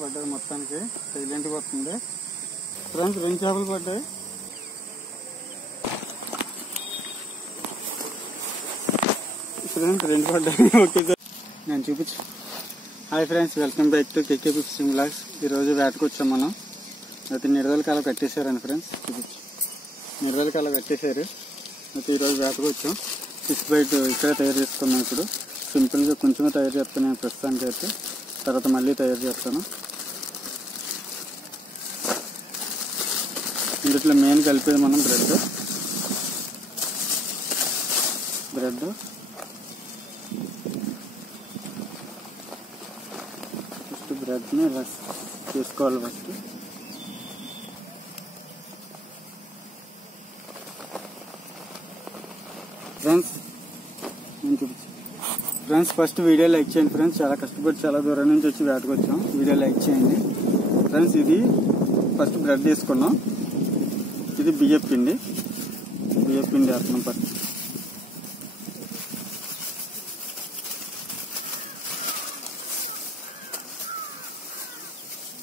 పడ్డాయి మొత్తానికి సైలెంట్గా వస్తుంది ఫ్రెండ్స్. 2 చేపలు పడ్డాయి. ఫ్రెండ్స్ 2 పడ్డాయి. ఓకే సార్ నేను చూపించు. Hi friends, welcome back to KK fishing blogs. ఈరోజు వేటకు వచ్చాం మనం. అయితే నిడదల కాలం కట్టేశారండి ఫ్రెండ్స్. చూపించు, నిడదల కాలం కట్టేశారు. అయితే ఈరోజు వేటకు వచ్చాం. ఫిష్ బైట్ ఇక్కడే తయారు చేసుకున్నాం. ఇప్పుడు సింపుల్గా కొంచెమే తయారు చేస్తాను నేను ప్రస్తుతానికి అయితే, తర్వాత మళ్ళీ తయారు చేస్తాను. ఇందులో మెయిన్ కలిపేది మనం బ్రెడ్ ఫస్ట్ బ్రెడ్ని ఇలా తీసుకోవాలి. ఫస్ట్ ఫ్రెండ్స్ నేను చూపించాను. ఫ్రెండ్స్ ఫస్ట్ వీడియో లైక్ చేయండి ఫ్రెండ్స్. చాలా కష్టపడి చాలా దూరం నుంచి వచ్చి వేటకు వచ్చాం. వీడియో లైక్ చేయండి ఫ్రెండ్స్. ఇది ఫస్ట్ బ్రెడ్ తీసుకున్నాం. ఇది బియ్యం పిండి వేస్తున్నాం ఫస్ట్.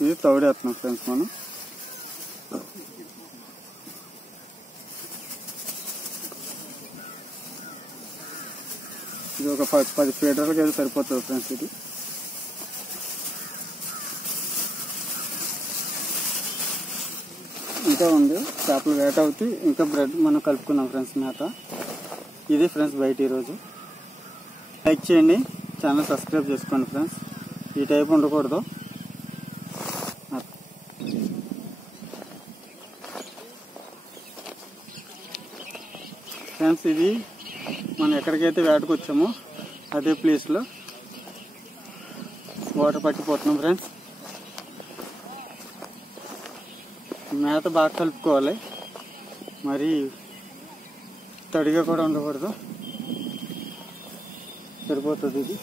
ఇది తౌడు వేస్తున్నాం ఫ్రెండ్స్ మనం. ఇది ఒక 10 ఫీటర్లకి అయితే సరిపోతుంది ఫ్రెండ్స్. ఇది ఇంకా ఉంది. చేపలు వేట అవుతాయి. ఇంకా బ్రెడ్ మనం కలుపుకున్నాం ఫ్రెండ్స్ మేత. ఇది ఫ్రెండ్స్ బయట ఈరోజు. లైక్ చేయండి, ఛానల్ సబ్స్క్రైబ్ చేసుకోండి ఫ్రెండ్స్. ఈ టైప్ ఉండకూడదు ఫ్రెండ్స్. ఇది మనం ఎక్కడికైతే వేటకు వచ్చామో అదే ప్లేస్లో వాటర్ పట్టిపోతున్నాం ఫ్రెండ్స్. మేత బాగా కలుపుకోవాలి, మరి తడిగా కూడా ఉండకూడదు. సరిపోతుంది ఇది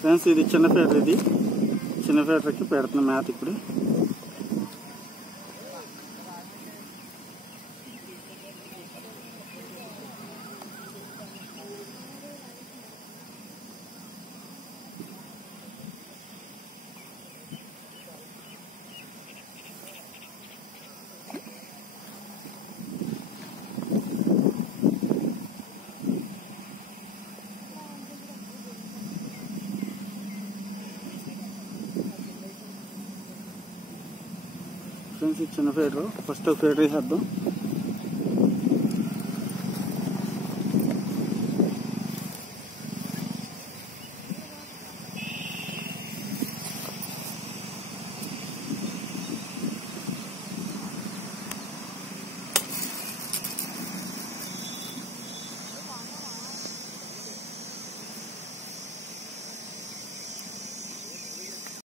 ఫ్రెండ్స్. ఇది చిన్న ఫీటర్. ఇది చిన్న ఫీటర్కి పెడుతున్న మేత ఇప్పుడు. ఫ్రెండ్స్ ఇది చిన్న ఫీటర్. ఫస్ట్ ఒక ఫీటర్ వేసేద్దాం.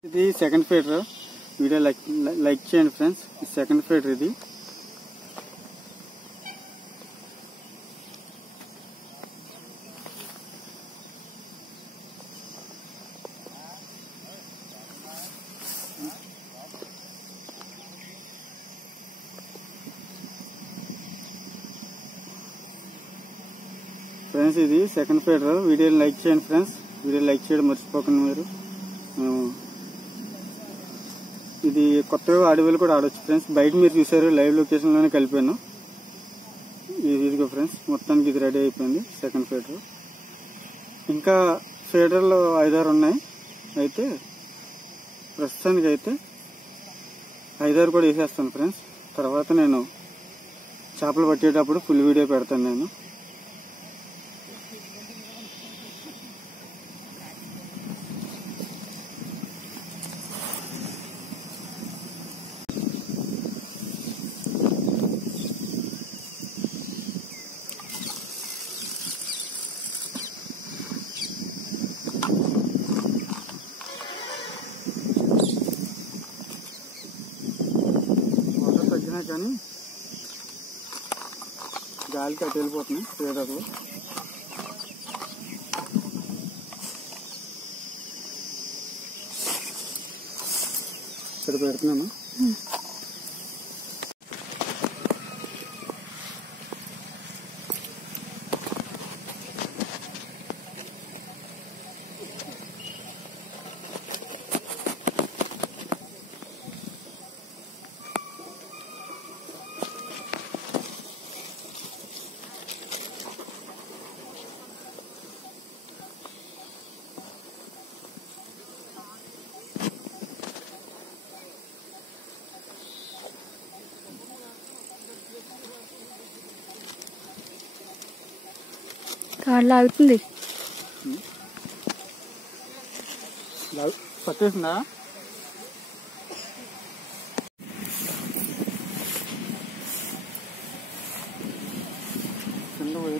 ఇది సెకండ్ ఫీటర్. వీడియో లైక్ చేయండి ఫ్రెండ్స్. సెకండ్ ఫీటర్ ఇది. ఫ్రెండ్స్ ఇది సెకండ్ ఫీటర్. వీడియో లైక్ చేయండి ఫ్రెండ్స్. వీడియో లైక్ చేయడం మర్చిపోకండి మీరు. ఇది కొత్తగా ఆడేవాళ్ళు కూడా ఆడవచ్చు ఫ్రెండ్స్. బయట మీరు చూసారు, లైవ్ లొకేషన్లోనే కలిపాను. ఇదిగో ఫ్రెండ్స్ మొత్తానికి ఇది రెడీ అయిపోయింది సెకండ్ ఫీటర్. ఇంకా ఫీటర్లు 5-6 ఉన్నాయి. అయితే ప్రస్తుతానికి అయితే 5-6 కూడా వేసేస్తాను ఫ్రెండ్స్. తర్వాత నేను చేపలు పట్టేటప్పుడు ఫుల్ వీడియో పెడతాను నేను. కానీ గాలికి అటు వెళ్ళిపోతున్నాయి ఫీడర్లు. ఇక్కడ పెడుతున్నాను. తాడు లాగుతుంది. పట్టేసిందా? కింద పోయి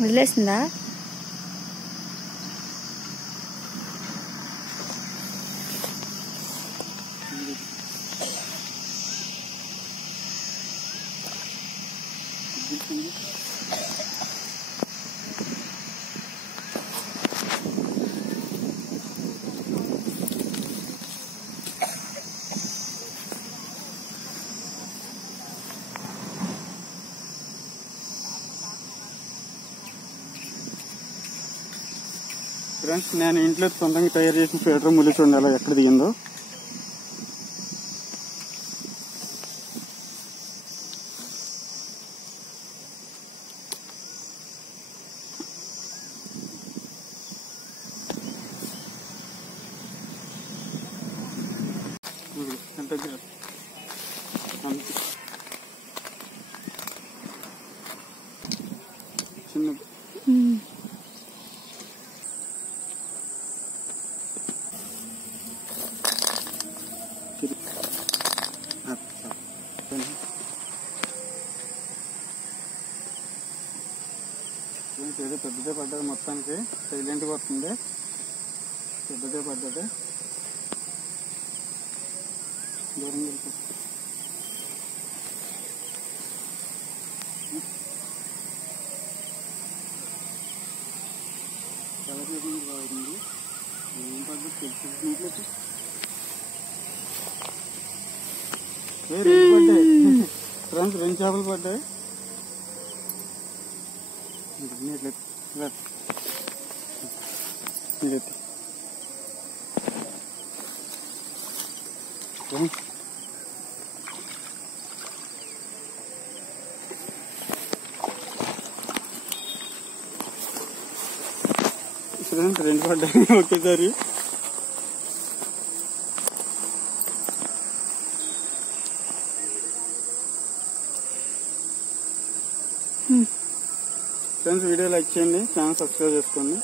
వదిలేసిందా? ఫ్రెండ్స్, నేను ఇంట్లో సొంతంగా తయారు చేసిన ఫీడర్ ములి చూడాలి ఎక్కడ దిగిందో. చిన్నది ఏదో పెద్దదే పడ్డది, మొత్తానికి సైలెంట్గా వస్తుంది. పెద్దదే పడ్డది. దూరం వెళ్ళిపో. కలర్ బాగుంది. ఏం పడ్డది తెలుసు. రెండు పడ్డాయి ఫ్రెండ్స్, 2 చేపలు పడ్డాయి. ఫ్రెండ్స్ 2 పడ్డాయి ఒకేసారి. ఫ్రెండ్స్, వీడియో లైక్ చేయండి, ఛానల్ సబ్స్క్రైబ్ చేసుకోండి.